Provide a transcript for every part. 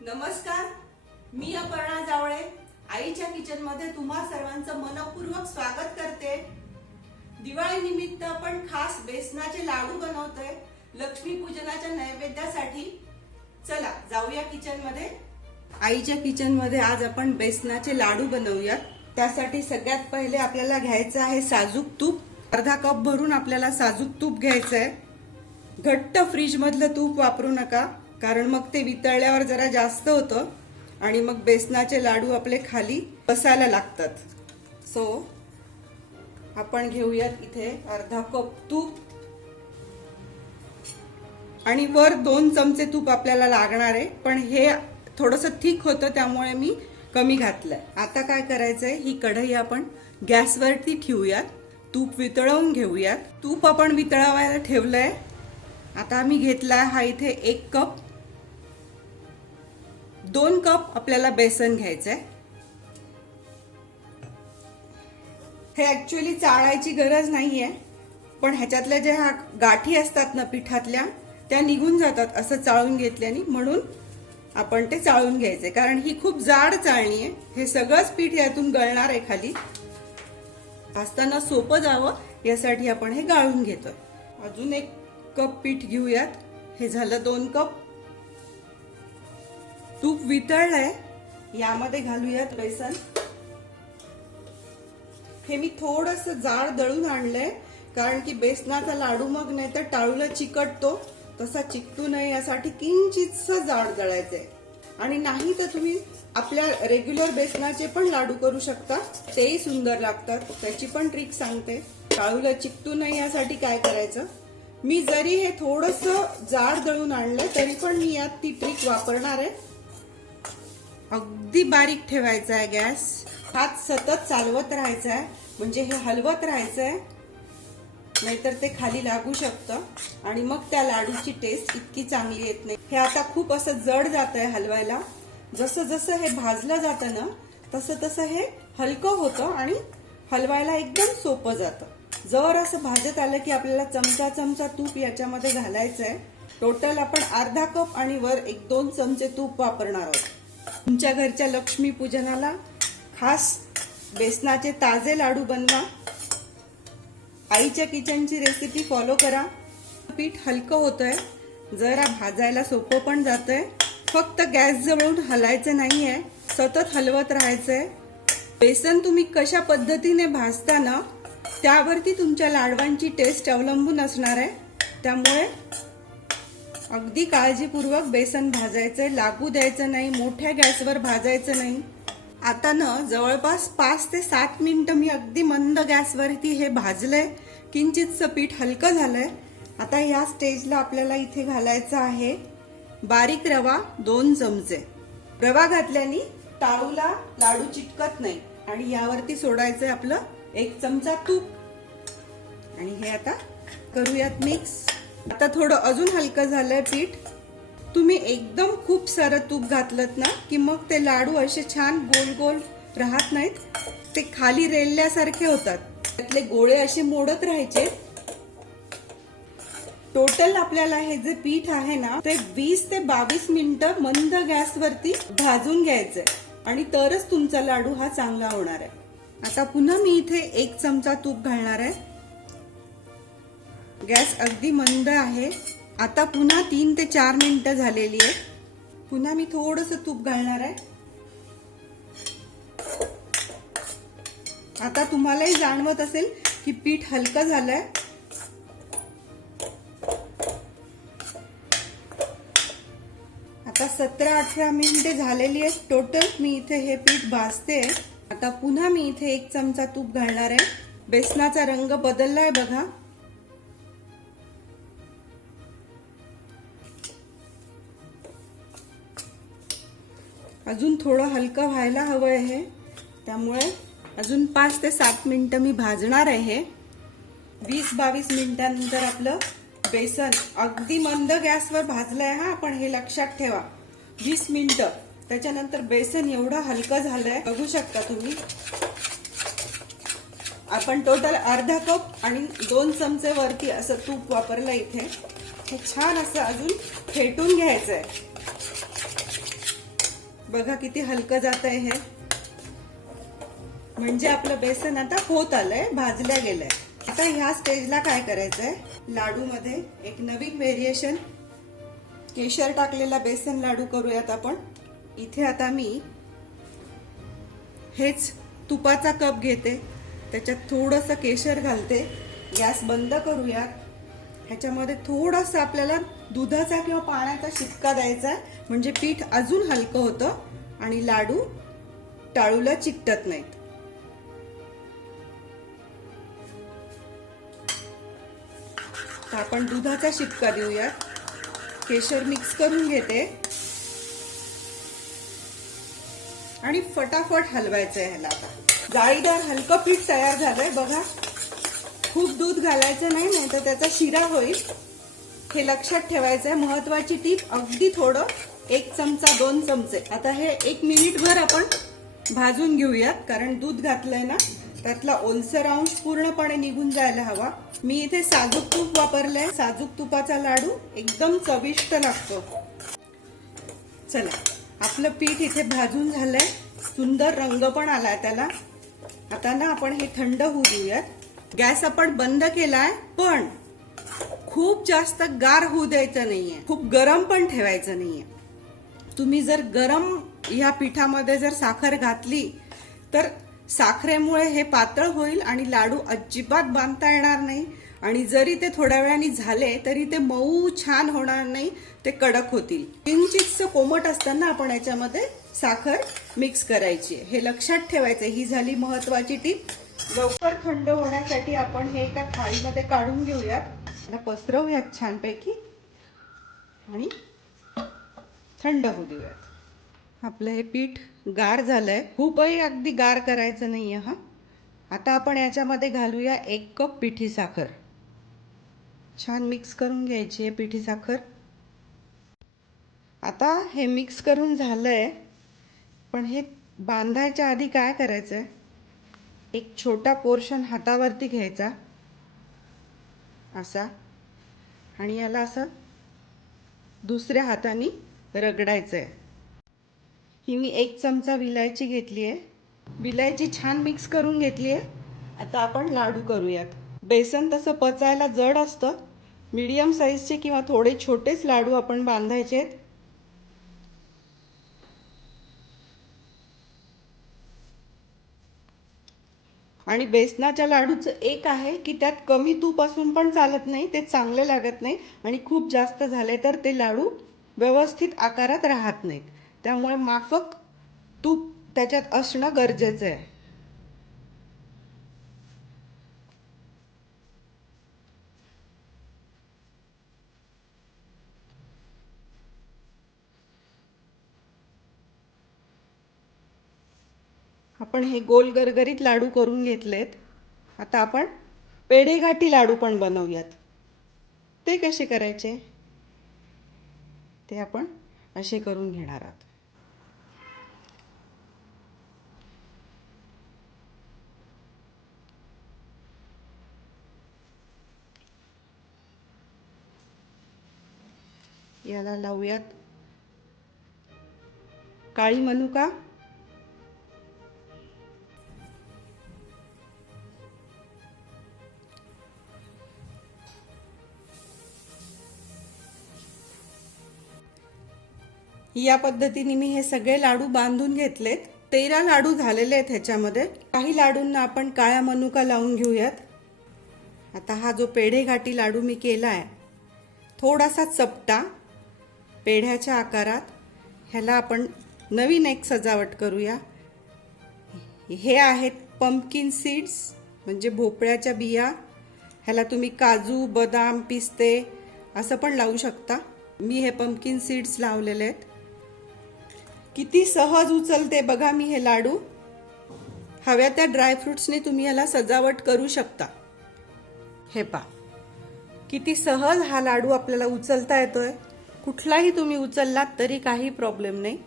नमस्कार मी अपर्णा जावळे. आईच्या किचनमध्ये तुम्हा सर्वांचं मनपूर्वक स्वागत करते. दिवाळी निमित्त आपण खास बेसनाचे लाडू बनवतोय. लक्ष्मी पूजनाच्या नैवेद्यासाठी. चला जाऊया किचनमध्ये. आईच्या किचनमध्ये आज आपण बेसनाचे लाडू बनवूयात. त्यासाठी सगळ्यात पहिले आपल्याला घ्यायचं आहे साजूक तूप. अर्धा कप भरून आपल्याला साजूक तूप घ्यायचं आहे घट्ट फ्रीज मधलं तूप वापरू नका. कारण मग ते वितळल्यावर जरा जास्त होतं आणि मग बेसनाचे लाडू आपले खाली बसायला लागतात. सो आपण घेऊयात इथे अर्धा कप तूप. आणि वर दोन चमचे तूप आपल्याला लागणार आहे. पण हे थोडंसं थिक होतं त्यामुळे मी कमी घातलंय. आता काय करायचंय ही कढई आपण गॅसवरती ठेवूयात. तूप वितळवून घेऊयात. तूप आपण वितळवायला ठेवलंय. आता मी घेतलाय हा इथे एक कप. दोन कप आपल्याला बेसन घ्यायचं आहे हे ॲक्च्युली चाळायची गरज नाहीये पण ह्याच्यातल्या ज्या गाठी असतात ना पिठातल्या त्या निघून जातात असं चाळून घेतल्याने म्हणून आपण ते चाळून घ्यायचे कारण ही खूप जाड चाळणी आहे. हे सगळंच पीठ यातून गळणार आहे खाली. असताना सोपं जावं यासाठी आपण हे गाळून घेतो अजून एक कप पीठ घेऊयात. हे झालं दोन कप. तूप वितळलंय. यामध्ये घालूयात बेसन. हे मी थोडस जाड दळून आणलंय कारण की बेसनाचा लाडू मग नाही तर टाळूला चिकटतो. तसा चिकटू नये यासाठी किंचितस जाड दळायचंय. आणि नाही तर तुम्ही आपल्या रेग्युलर बेसनाचे पण लाडू करू शकता. तेही सुंदर लागतात. त्याची पण ट्रिक सांगते. टाळूला चिकटू नये यासाठी काय करायचं? मी जरी हे थोडस जाड दळून आणलंय तरी पण मी यात ती ट्रिक वापरणार आहे. अगदी बारीक ठेवायचा आहे गॅस. हात सतत चालवत राहायचा आहे. म्हणजे हे हलवत राहायचं आहे नाहीतर ते खाली लागू शकतं. आणि मग त्या लाडूची टेस्ट इतकी चांगली येत नाही. हे आता खूप असं जड जात आहे हलवायला. जसं जसं हे भाजलं जातं ना तसं तसं हे हलकं होतं आणि हलवायला एकदम सोपं जातं. जर असं भाजत आलं की आपल्याला चमचा चमचा तूप याच्यामध्ये घालायचं आहे टोटल आपण अर्धा कप आणि वर एक दोन चमचे तूप वापरणार आहोत. तुमच्या घरच्या लक्ष्मी पूजनाला खास बेसनाचे ताजे लाडू बनवा. आईच्या किचनची रेसिपी फॉलो करा. पीठ हलकं होतंय. जरा भाजायला सोपं पण जातंय. फक्त गॅस जवळून हलायचं नाही आहे सतत हलवत राहायचंय. बेसन तुम्ही कशा पद्धतीने भाजता ना त्यावरती तुमच्या लाडवांची टेस्ट अवलंबून असणार आहे. त्यामुळे अगदी काळजीपूर्वक बेसन भाजायचंय लागू द्यायचं नाही मोठ्या गॅसवर भाजायचं नाही. आता ना जवळपास पाच ते सात मिनटं मी अगदी मंद गॅसवरती हे भाजलंय. किंचितचं पीठ हलकं झालंय. आता या स्टेजला आपल्याला इथे घालायचं आहे बारीक रवा दोन चमचे. रवा घातल्याने टाळूला लाडू चिटकत नाही आणि यावरती सोडायचंय आपलं एक चमचा तूप. आणि हे आता करूयात मिक्स आता थोडं अजून हलकं झालंय पीठ. तुम्ही एकदम खूप सारं तूप घातलं ना की मग ते लाडू असे छान गोल गोल राहत नाहीत. ते खाली रेलल्यासारखे होतात. त्यातले गोळे असे मोडत राहायचे. टोटल आपल्याला हे जे पीठ आहे ना ते वीस ते बावीस मिनिटं मंद गॅसवरती भाजून घ्यायचंय. आणि तरच तुमचा लाडू हा चांगला होणार आहे. आता पुन्हा मी इथे एक चमचा तूप घालणार आहे. गॅस अगदी मंद आहे. आता पुन्हा तीन ते चार मिनिटं झालेली आहेत. पुन्हा मी थोडस तूप घालणार आहे. आता तुम्हालाही जाणवत असेल की पीठ हलकं झालंय. आता सतरा अठरा मिनिटे झालेली आहेत टोटल. मी इथे हे पीठ भाजते. आता पुन्हा मी इथे एक चमचा तूप घालणार आहे. बेसनाचा रंग बदललाय बघा. अजून थोडं हलकं व्हायला हवं आहे. त्यामुळे अजून पाच ते सात मिनटं मी भाजणार आहे. वीस बावीस मिनटानंतर आपलं बेसन अगदी मंद गॅसवर भाजलं आहे हा पण हे लक्षात ठेवा. वीस मिनटं. त्याच्यानंतर बेसन एवढं हलकं झालं आहे बघू शकता तुम्ही. आपण टोटल अर्धा कप आणि दोन चमचे वरती असं तूप वापरलं इथे. हे छान असं अजून फेटून घ्यायचं आहे बघा किती हलकं जात आहे हे. म्हणजे आपलं बेसन आता होत आलंय भाजल्या गेलंय. आता ह्या स्टेजला काय करायचंय? लाडू मध्ये एक नवीन व्हेरिएशन केशर टाकलेला बेसन लाडू करूयात आपण. इथे आता मी हेच तुपाचा कप घेते त्याच्यात थोडंसं केशर घालते गॅस बंद करूयात. ह्याच्यामध्ये थोडंसं आपल्याला दुधाचा किंवा पाण्याचा शिपका द्यायचा आहे म्हणजे पीठ अजून हलकं होतं आणि लाडू टाळूला चिकटत नाहीत. आपण दुधाचा शिपका देऊयात. केशर मिक्स करून घेते. आणि फटाफट हलवायचं आहे ह्याला जाळीदार हलकं पीठ तयार झालंय बघा. खूप दूध घालायचं नाही नाही तर त्याचा शिरा होईल. हे लक्षात ठेवायचं आहे महत्वाची टीप अगदी थोडं. एक चमचा दोन चमचे. आता हे एक मिनिटभर आपण भाजून घेऊयात कारण दूध घातलंय ना त्यातला ओलसर अंश पूर्णपणे निघून जायला हवा. मी इथे साजूक तूप वापरलंय. साजूक तुपाचा लाडू एकदम चविष्ट लागतो. चला आपलं पीठ इथे भाजून झालंय. सुंदर रंग पण आलाय त्याला. आता ना आपण हे थंड होऊ देऊयात. गॅस आपण बंद केलाय पण खूप जास्त गार होऊ द्यायचं नाहीये. खूप गरम पण ठेवायचं नाहीये. तुम्ही जर गरम ह्या पिठामध्ये जर साखर घातली तर साखरेमुळे हे पातळ होईल आणि लाडू अजिबात बांधता येणार नाही. आणि जरी ते थोड्या वेळाने झाले तरी ते मऊ छान होणार नाही ते कडक होतील. किंचितचं कोमट असताना आपण याच्यामध्ये साखर मिक्स करायची आहे. हे लक्षात ठेवायचं ही झाली महत्वाची टीप. लवकर थंड होण्यासाठी आपण हे एका थाळीमध्ये काढून घेऊयात. आता पसरवूयात छानपैकी. आणि थंड होऊ देऊयात. आपलं हे पीठ गार झालं आहे खूपही अगदी गार करायचं नाही आहे हां. आता आपण याच्यामध्ये घालूया एक कप पिठी साखर. छान मिक्स करून घ्यायची आहे पिठी साखर. आता हे मिक्स करून झालं आहे पण हे बांधायच्या आधी काय करायचं आहे एक छोटा पोर्शन हातावरती घ्यायचा. असा. आणि याला असं दुसऱ्या हाताने रगडायचं आहे ही मी एक चमचा विलायची घेतली आहे. विलायची छान मिक्स करून घेतली आहे. आता आपण लाडू करूयात. बेसन तसं पचायला जड असतं. मीडियम साईजचे किंवा थोडे छोटेच लाडू आपण बांधायचे आहेत. आणि बेसनाच्या लाडूचं एक आहे की त्यात कमी तूप असून पण चालत नाही ते चांगले लागत नाही आणि खूप जास्त झाले तर ते लाडू व्यवस्थित आकारात राहत नाहीत. त्यामुळे माफक तूप त्याच्यात असणं गरजेचं आहे. आपण हे गोल गरगरीत लाडू करून घेतलेत. आता आपण पेढेगाठी लाडू पण बनवूयात. ते कसे करायचे? ते आपण असे करून घेणार आहोत. याला लावूयात काळी मनुका. या पद्धतीने मी हे सगळे लाडू बांधून घेतलेत. तेरा लाडू झालेले आहेत ह्याच्यामध्ये. काही लाडूंना आपण काळ्या मनुका लावून घेऊयात. आता हा जो पेढेघाटी लाडू मी केला आहे थोडासा चपटा पेढ्याच्या आकारात. ह्याला आपण नवीन एक सजावट करूया. हे आहेत पंपकिन सीड्स म्हणजे भोपळ्याच्या बिया. ह्याला तुम्ही काजू बदाम पिस्ते असं पण लावू शकता. मी हे पंपकिन सीड्स लावलेले आहेत. किती सहज उचलते बघा मी हे लाडू. हव्या त्या ड्रायफ्रुट्सने तुम्ही याला सजावट करू शकता. हे पा किती सहज हा लाडू आपल्याला उचलता येतोय. कुठलाही तुम्ही उचललात तरी काही प्रॉब्लेम नाही.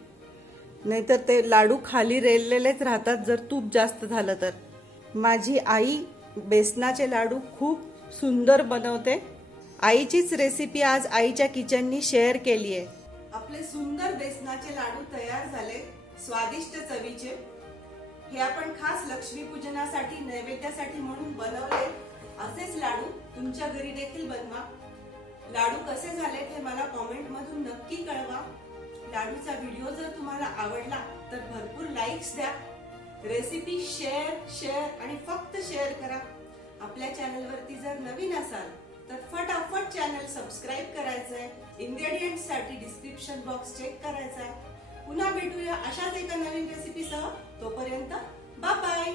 नाहीतर ते लाडू खाली रेललेलेच राहतात जर तूप जास्त झालं तर. माझी आई बेसनाचे लाडू खूप सुंदर बनवते. आईचीच रेसिपी आज आईच्या किचननी शेअर केली आहे आपले सुंदर बेसनाचे लाडू तयार झाले स्वादिष्ट चवीचे. हे आपण खास लक्ष्मी पूजनासाठी नैवेद्यासाठी म्हणून बनवले. असेच लाडू तुमच्या घरी देखील बनवा. लाडू कसे झाले हे मला कॉमेंट मधून नक्की कळवा. लाडूचा व्हिडिओ जर तुम्हाला आवडला तर भरपूर लाईक्स द्या. रेसिपी शेअर शेअर आणि फक्त शेअर करा. आपल्या चॅनलवरती जर नवीन असाल तर फटाफट चॅनल सबस्क्राईब करायचंय. इंग्रेडियंटसाठी डिस्क्रिप्शन बॉक्स चेक करायचा आहे पुन्हा भेटूया अशाच एका नवीन रेसिपीसह तोपर्यंत बाय बाय